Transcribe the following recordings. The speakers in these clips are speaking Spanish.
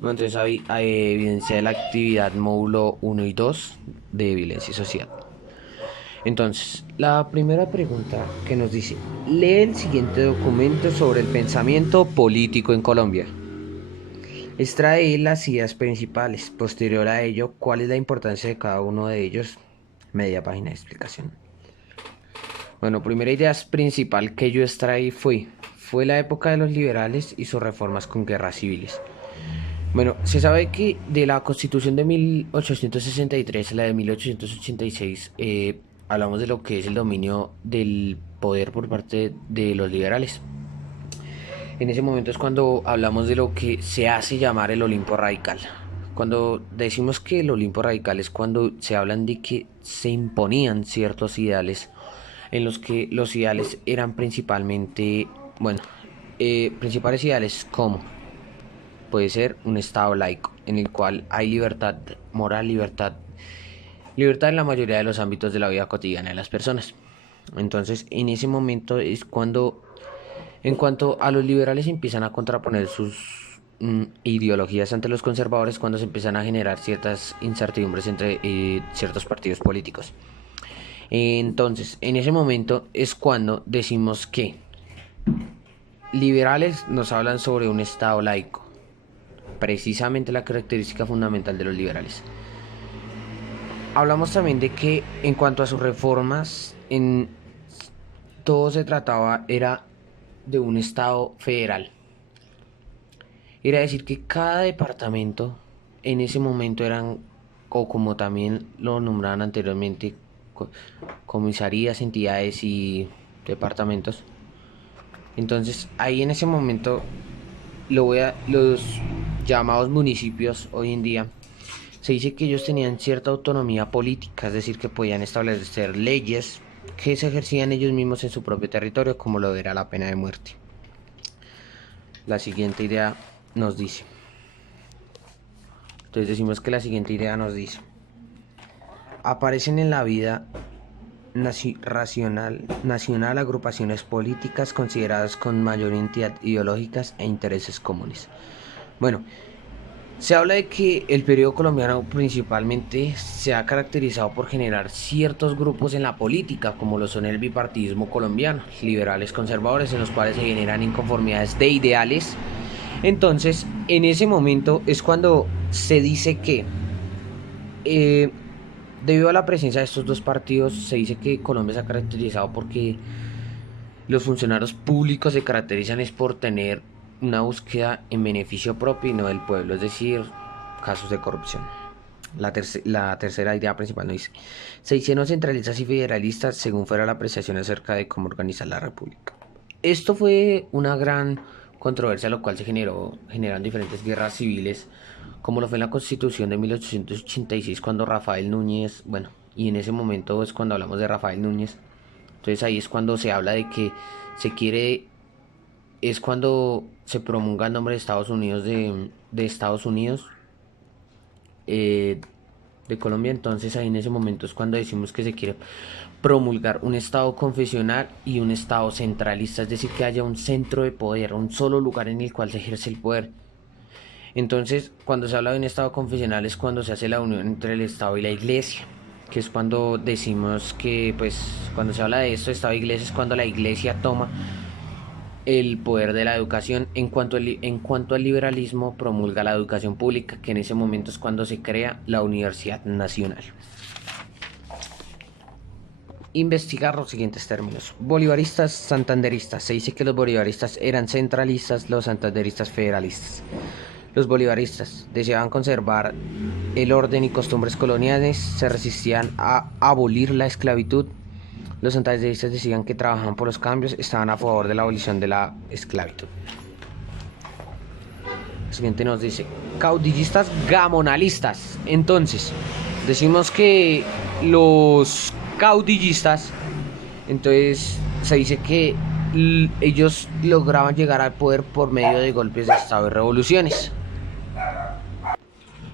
Bueno, entonces hay evidencia de la actividad módulo 1 y 2 de violencia social. Entonces, la primera pregunta que nos dice, lee el siguiente documento sobre el pensamiento político en Colombia. Extrae las ideas principales. Posterior a ello, ¿cuál es la importancia de cada uno de ellos? Media página de explicación. Bueno, primera idea principal que yo extraí fue la época de los liberales y sus reformas con guerras civiles. Bueno, se sabe que de la Constitución de 1863 a la de 1886 hablamos de lo que es el dominio del poder por parte de los liberales. En ese momento es cuando hablamos de lo que se hace llamar el Olimpo radical. Cuando decimos que el Olimpo radical es cuando se hablan de que se imponían ciertos ideales, en los que los ideales eran principalmente, bueno, principales ideales como puede ser un estado laico, en el cual hay libertad moral, libertad en la mayoría de los ámbitos de la vida cotidiana de las personas. Entonces, en ese momento es cuando, en cuanto a los liberales empiezan a contraponer sus ideologías ante los conservadores, cuando se empiezan a generar ciertas incertidumbres entre ciertos partidos políticos. Entonces, en ese momento es cuando decimos que liberales nos hablan sobre un estado laico, precisamente la característica fundamental de los liberales. Hablamos también de que en cuanto a sus reformas, en todo se trataba era de un estado federal. Era decir que cada departamento en ese momento eran, o como también lo nombraban anteriormente, comisarías, entidades y departamentos. Entonces ahí en ese momento los llamados municipios hoy en día se dice que ellos tenían cierta autonomía política, es decir, que podían establecer leyes que se ejercían ellos mismos en su propio territorio, como lo era la pena de muerte. La siguiente idea nos dice, entonces decimos que la siguiente idea nos dice, aparecen en la vida nacional agrupaciones políticas consideradas con mayor entidad ideológicas e intereses comunes. Bueno, se habla de que el periodo colombiano principalmente se ha caracterizado por generar ciertos grupos en la política, como lo son el bipartidismo colombiano, liberales conservadores, en los cuales se generan inconformidades de ideales. Entonces, en ese momento es cuando se dice que, eh, debido a la presencia de estos dos partidos, se dice que Colombia se ha caracterizado porque los funcionarios públicos se caracterizan es por tener una búsqueda en beneficio propio y no del pueblo, es decir, casos de corrupción. La tercera idea principal nos dice, se hicieron centralistas y federalistas según fuera la apreciación acerca de cómo organizar la república. Esto fue una gran controversia, lo cual generaron diferentes guerras civiles, como lo fue en la Constitución de 1886, cuando Rafael Núñez, bueno, y en ese momento es cuando hablamos de Rafael Núñez. Entonces ahí es cuando se habla de que se quiere, es cuando se promulga el nombre de Estados Unidos, de Estados Unidos, eh, de Colombia. Entonces ahí en ese momento es cuando decimos que se quiere promulgar un estado confesional y un estado centralista, es decir, que haya un centro de poder, un solo lugar en el cual se ejerce el poder. Entonces, cuando se habla de un estado confesional es cuando se hace la unión entre el Estado y la Iglesia, que es cuando decimos que, pues, cuando se habla de esto, Estado e Iglesia, es cuando la Iglesia toma el poder de la educación. En cuanto al liberalismo, promulga la educación pública, que en ese momento es cuando se crea la Universidad Nacional. Investigar los siguientes términos. Bolivaristas, santanderistas. Se dice que los bolivaristas eran centralistas, los santanderistas federalistas. Los bolivaristas deseaban conservar el orden y costumbres coloniales, se resistían a abolir la esclavitud. Los santanderistas decían que trabajaban por los cambios, estaban a favor de la abolición de la esclavitud. El siguiente nos dice, caudillistas gamonalistas. Entonces, decimos que los caudillistas, entonces se dice que ellos lograban llegar al poder por medio de golpes de estado y revoluciones.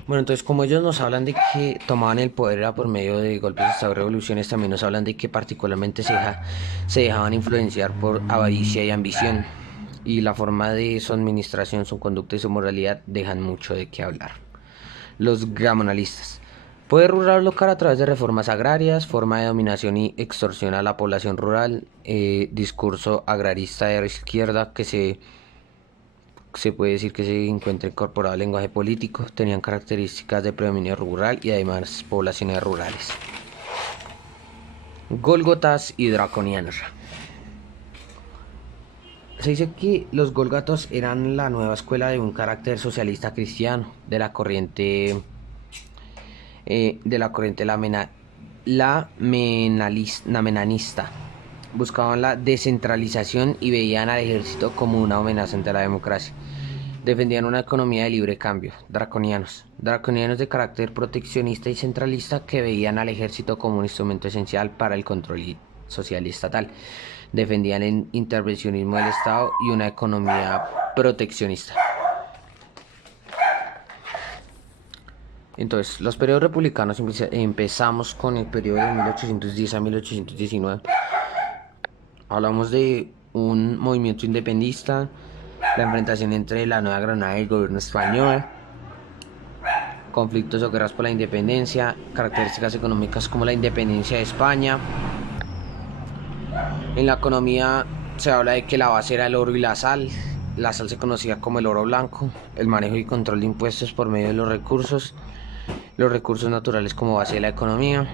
Bueno, entonces como ellos nos hablan de que tomaban el poder era por medio de golpes de estado y revoluciones, también nos hablan de que particularmente se dejaban influenciar por avaricia y ambición. y la forma de su administración, su conducta y su moralidad dejan mucho de qué hablar. Los gamonalistas. Poder rural local a través de reformas agrarias, forma de dominación y extorsión a la población rural, discurso agrarista de la izquierda que se puede decir que se encuentra incorporado al lenguaje político, tenían características de predominio rural y además poblaciones rurales. Gólgotas y draconianos. Se dice que los gólgotas eran la nueva escuela de un carácter socialista cristiano de la corriente la menanista. Buscaban la descentralización y veían al ejército como una amenaza ante la democracia. Defendían una economía de libre cambio. Draconianos de carácter proteccionista y centralista que veían al ejército como un instrumento esencial para el control social y estatal. Defendían el intervencionismo del Estado y una economía proteccionista. Entonces, los periodos republicanos empezamos con el periodo de 1810 a 1819. Hablamos de un movimiento independentista, la enfrentación entre la Nueva Granada y el gobierno español, conflictos o guerras por la independencia, características económicas como la independencia de España. En la economía se habla de que la base era el oro y la sal. La sal se conocía como el oro blanco, el manejo y control de impuestos por medio de los recursos naturales como base de la economía.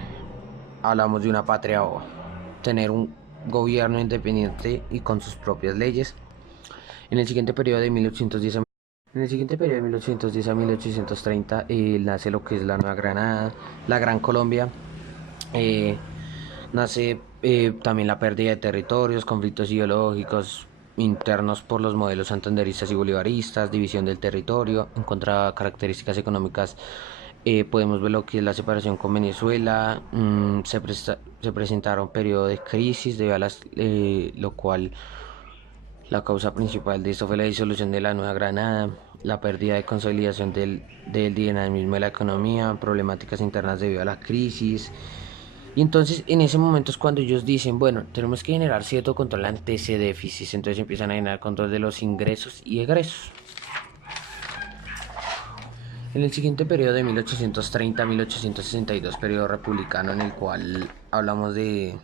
Hablamos de una patria o tener un gobierno independiente y con sus propias leyes. En el siguiente periodo de 1810 a 1830 nace lo que es la Nueva Granada, la Gran Colombia. Nace también la pérdida de territorios, conflictos ideológicos internos por los modelos santanderistas y bolivaristas, división del territorio, en contra de características económicas. Podemos ver lo que es la separación con Venezuela. Se presentaron periodos de crisis debido a lo cual la causa principal de esto fue la disolución de la Nueva Granada, la pérdida de consolidación del dinamismo de la economía, problemáticas internas debido a la crisis. Y entonces en ese momento es cuando ellos dicen, bueno, tenemos que generar cierto control ante ese déficit. Entonces empiezan a generar control de los ingresos y egresos. En el siguiente periodo de 1830 a 1862, periodo republicano en el cual hablamos de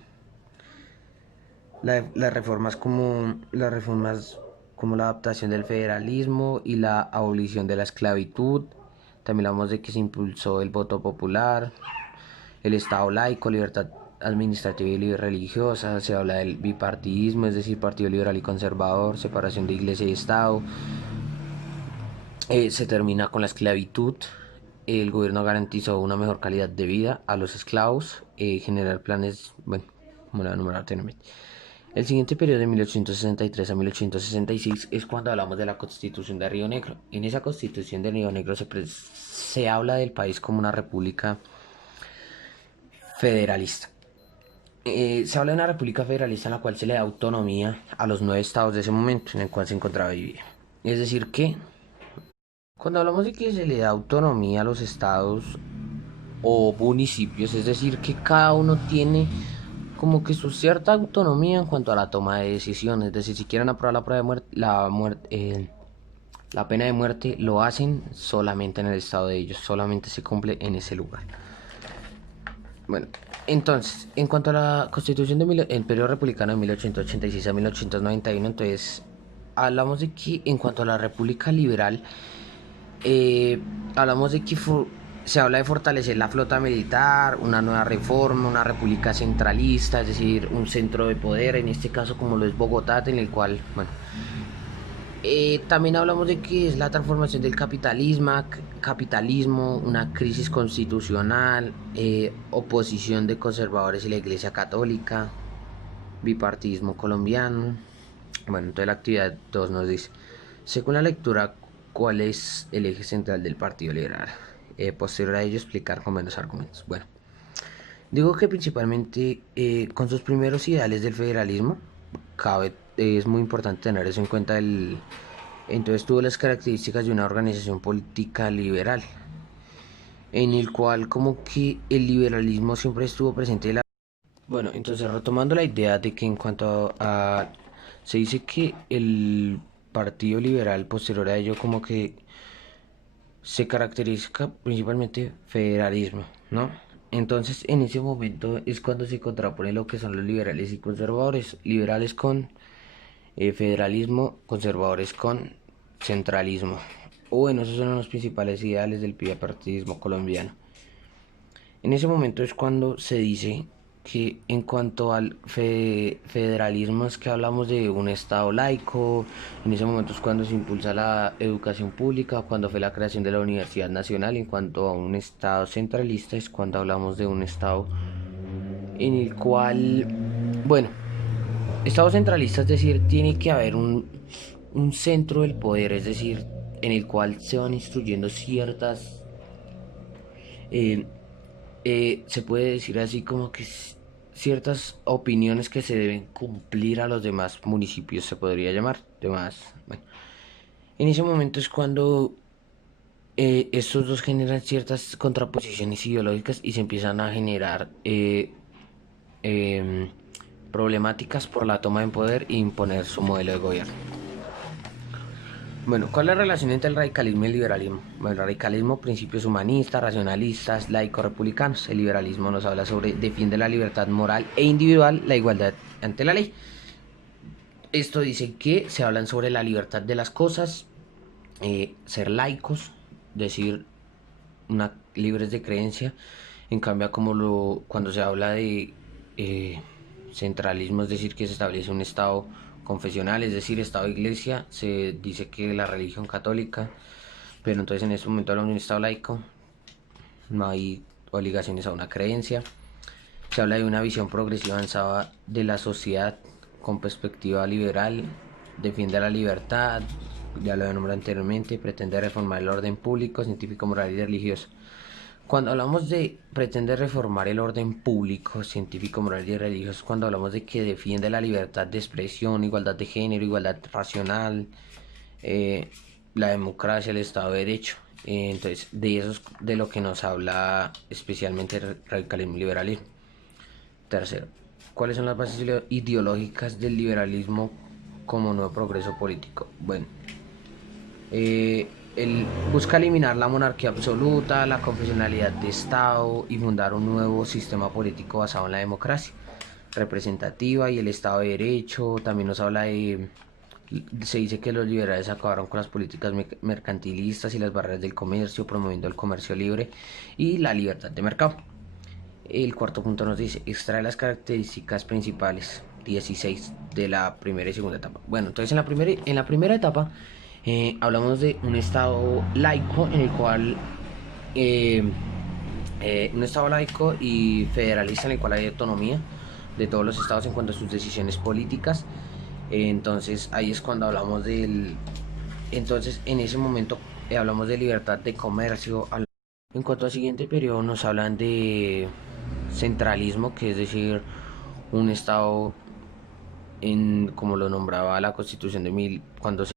las reformas como la adaptación del federalismo y la abolición de la esclavitud. También hablamos de que se impulsó el voto popular, el Estado laico, libertad administrativa y religiosa. Se habla del bipartidismo, es decir, partido liberal y conservador, separación de iglesia y Estado. Se termina con la esclavitud. El gobierno garantizó una mejor calidad de vida a los esclavos, generar planes, bueno, como la numerar anteriormente. El siguiente periodo de 1863 a 1866 es cuando hablamos de la Constitución de Río Negro. En esa Constitución de Río Negro se habla del país como una república federalista. Se habla de una república federalista en la cual se le da autonomía a los 9 estados de ese momento en el cual se encontraba vivir. Es decir que cuando hablamos de que se le da autonomía a los estados o municipios, es decir que cada uno tiene como que su cierta autonomía en cuanto a la toma de decisiones. Es decir, si quieren aprobar la prueba de la pena de muerte, lo hacen solamente en el estado de ellos, solamente se cumple en ese lugar. Bueno, entonces, en cuanto a la constitución del periodo republicano de 1886 a 1891, entonces hablamos de que en cuanto a la república liberal, hablamos de que se habla de fortalecer la flota militar, una nueva reforma, una república centralista, es decir, un centro de poder, en este caso como lo es Bogotá, en el cual, bueno, también hablamos de que es la transformación del capitalismo, una crisis constitucional, oposición de conservadores y la Iglesia Católica, bipartidismo colombiano. Bueno, entonces la actividad 2 nos dice, según la lectura, ¿cuál es el eje central del Partido Liberal? Posterior a ello explicar con menos argumentos. Bueno, digo que principalmente con sus primeros ideales del federalismo, es muy importante tener eso en cuenta. Entonces tuvo las características de una organización política liberal, en el cual como que el liberalismo siempre estuvo presente. Bueno, entonces retomando la idea de que en cuanto a se dice que Partido Liberal posterior a ello como que se caracteriza principalmente federalismo, ¿no? Entonces en ese momento es cuando se contrapone lo que son los liberales y conservadores, liberales con federalismo, conservadores con centralismo. Bueno, esos son los principales ideales del bipartidismo colombiano. En ese momento es cuando se dice que en cuanto al federalismo es que hablamos de un estado laico. En ese momento es cuando se impulsa la educación pública, cuando fue la creación de la Universidad Nacional. En cuanto a un estado centralista es cuando hablamos de un estado en el cual, bueno, estado centralista es decir, tiene que haber un centro del poder, es decir, en el cual se van instruyendo ciertas eh, se puede decir así como que ciertas opiniones que se deben cumplir a los demás municipios, se podría llamar. Demás, bueno. En ese momento es cuando estos dos generan ciertas contraposiciones ideológicas y se empiezan a generar em, problemáticas por la toma de poder e imponer su modelo de gobierno. Bueno, ¿cuál es la relación entre el radicalismo y el liberalismo? Bueno, el radicalismo, principios humanistas, racionalistas, laicos, republicanos. El liberalismo nos habla sobre, defiende la libertad moral e individual, la igualdad ante la ley. Esto dice que se hablan sobre la libertad de las cosas, ser laicos, decir, libres de creencia. En cambio, cuando se habla de centralismo, es decir, que se establece un Estado confesional, es decir, Estado de Iglesia, se dice que la religión católica, pero entonces en este momento hablamos de un Estado laico, no hay obligaciones a una creencia. Se habla de una visión progresiva avanzada de la sociedad con perspectiva liberal, defiende la libertad, ya lo he nombrado anteriormente, pretende reformar el orden público, científico, moral y religioso. Cuando hablamos de pretender reformar el orden público, científico, moral y religioso, cuando hablamos de que defiende la libertad de expresión, igualdad de género, igualdad racional, eh, la democracia, el Estado de Derecho. Entonces, de eso es de lo que nos habla especialmente el radicalismo y liberalismo. Tercero, ¿cuáles son las bases ideológicas del liberalismo como nuevo progreso político? Bueno, él busca eliminar la monarquía absoluta, la confesionalidad de Estado y fundar un nuevo sistema político basado en la democracia representativa y el Estado de Derecho. También nos habla de... Se dice que los liberales acabaron con las políticas mercantilistas y las barreras del comercio, promoviendo el comercio libre y la libertad de mercado. El cuarto punto nos dice, extrae las características principales 16 de la primera y segunda etapa. Bueno, entonces en la primera etapa hablamos de un estado laico en el cual un estado laico y federalista en el cual hay autonomía de todos los estados en cuanto a sus decisiones políticas. Entonces ahí es cuando hablamos del... Entonces en ese momento hablamos de libertad de comercio. En cuanto al siguiente periodo nos hablan de centralismo, que es decir, un estado en como lo nombraba la Constitución de cuando se